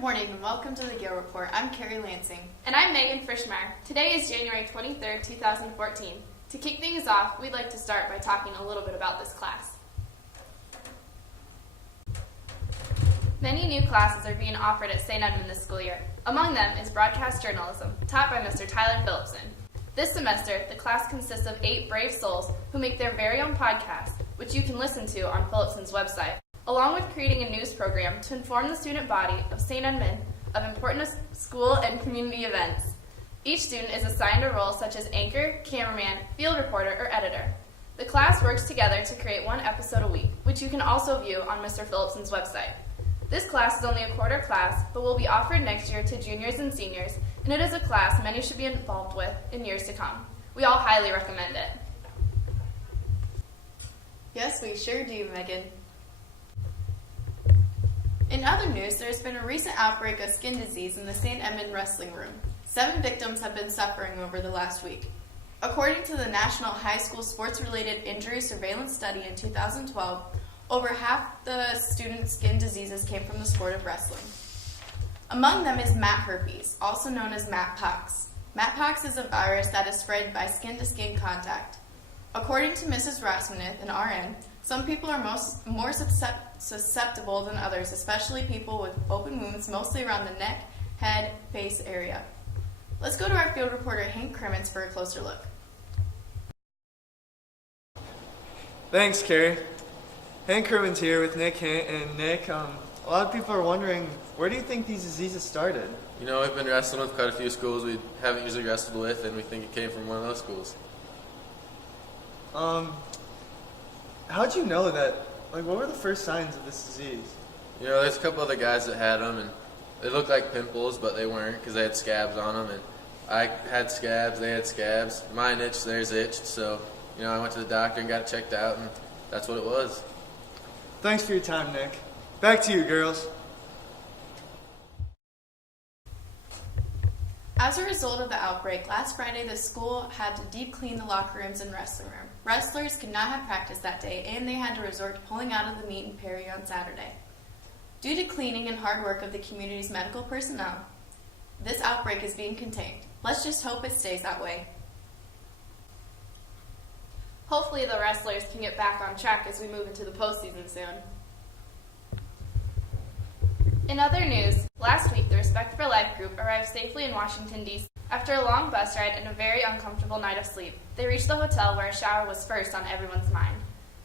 morning and welcome to the Gael Report. I'm Carrie Lansing. And I'm Megan Frischmeyer. Today is January 23rd, 2014. To kick things off, we'd like to start by talking a little bit about this class. Many new classes are being offered at St. Edmund this school year. Among them is broadcast journalism, taught by Mr. Tyler Phillipson. This semester, the class consists of 8 brave souls who make their very own podcast, which you can listen to on Phillipson's website, along with creating a news program to inform the student body of St. Edmund of important school and community events. Each student is assigned a role such as anchor, cameraman, field reporter, or editor. The class works together to create one episode a week, which you can also view on Mr. Phillipson's website. This class is only a quarter class, but will be offered next year to juniors and seniors, and it is a class many should be involved with in years to come. We all highly recommend it. Yes, we sure do, Megan. In other news, there has been a recent outbreak of skin disease in the St. Edmund Wrestling Room. 7 victims have been suffering over the last week. According to the National High School Sports-Related Injury Surveillance Study in 2012, over half the students' skin diseases came from the sport of wrestling. Among them is mat herpes, also known as mat pox. Mat pox is a virus that is spread by skin-to-skin contact. According to Mrs. Rasmussen, an RN, some people are more susceptible than others, especially people with open wounds, mostly around the neck, head, face area. Let's go to our field reporter, Hank Crimmins, for a closer look. Thanks, Carrie. Hank Crimmins here with Nick. And Nick, a lot of people are wondering, where do you think these diseases started? You know, we've been wrestling with quite a few schools we haven't usually wrestled with, and we think it came from one of those schools. How'd you know that? Like, what were the first signs of this disease? You know, there's a couple other guys that had them, and they looked like pimples, but they weren't because they had scabs on them. And I had scabs, they had scabs. Mine itched, theirs itched. So, you know, I went to the doctor and got it checked out, and that's what it was. Thanks for your time, Nick. Back to you, girls. As a result of the outbreak, last Friday the school had to deep clean the locker rooms and wrestling room. Wrestlers could not have practice that day, and they had to resort to pulling out of the meet in Perry on Saturday. Due to cleaning and hard work of the community's medical personnel, this outbreak is being contained. Let's just hope it stays that way. Hopefully the wrestlers can get back on track as we move into the postseason soon. In other news, last week the Respect for Life group arrived safely in Washington, D.C. After a long bus ride and a very uncomfortable night of sleep, they reached the hotel where a shower was first on everyone's mind.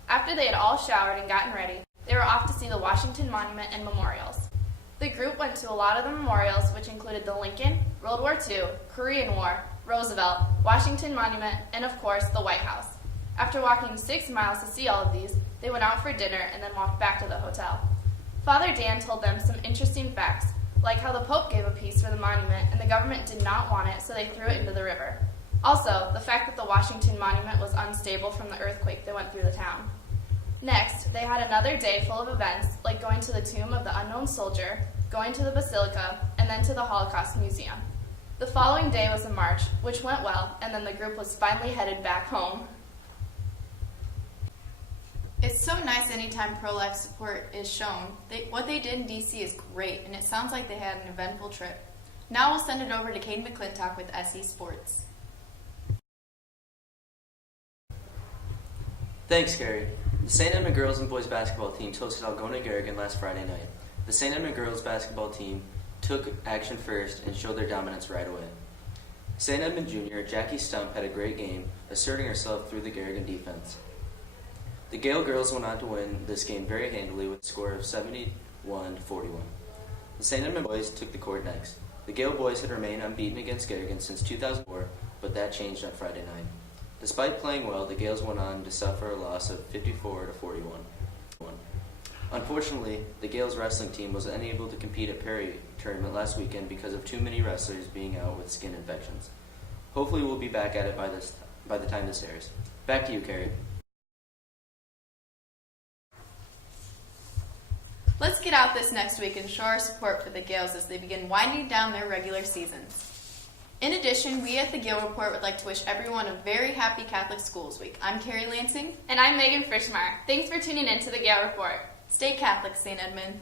After they had all showered and gotten ready, they were off to see the Washington Monument and memorials. The group went to a lot of the memorials, which included the Lincoln, World War II, Korean War, Roosevelt, Washington Monument, and of course, the White House. After walking 6 miles to see all of these, they went out for dinner and then walked back to the hotel. Father Dan told them some interesting facts, like how the Pope gave a piece for the monument and the government did not want it, so they threw it into the river. Also, the fact that the Washington Monument was unstable from the earthquake that went through the town. Next, they had another day full of events, like going to the tomb of the unknown soldier, going to the Basilica, and then to the Holocaust Museum. The following day was a march, which went well, and then the group was finally headed back home. It's so nice anytime pro-life support is shown. What they did in D.C. is great, and it sounds like they had an eventful trip. Now we'll send it over to Kate McClintock with SE Sports. Thanks, Gary. The St. Edmund girls and boys basketball team hosted Algona-Garrigan last Friday night. The St. Edmund girls basketball team took action first and showed their dominance right away. St. Edmund junior Jackie Stump had a great game, asserting herself through the Garrigan defense. The Gael girls went on to win this game very handily with a score of 71-41. The St. Edmund boys took the court next. The Gael boys had remained unbeaten against Garrigan since 2004, but that changed on Friday night. Despite playing well, the Gaels went on to suffer a loss of 54-41. Unfortunately, the Gaels wrestling team was unable to compete at Perry tournament last weekend because of too many wrestlers being out with skin infections. Hopefully we'll be back at it by the time this airs. Back to you, Carrie. Let's get out this next week and show our support for the Gaels as they begin winding down their regular seasons. In addition, we at the Gael Report would like to wish everyone a very happy Catholic Schools Week. I'm Carrie Lansing. And I'm Megan Frischmeyer. Thanks for tuning in to the Gael Report. Stay Catholic, St. Edmund.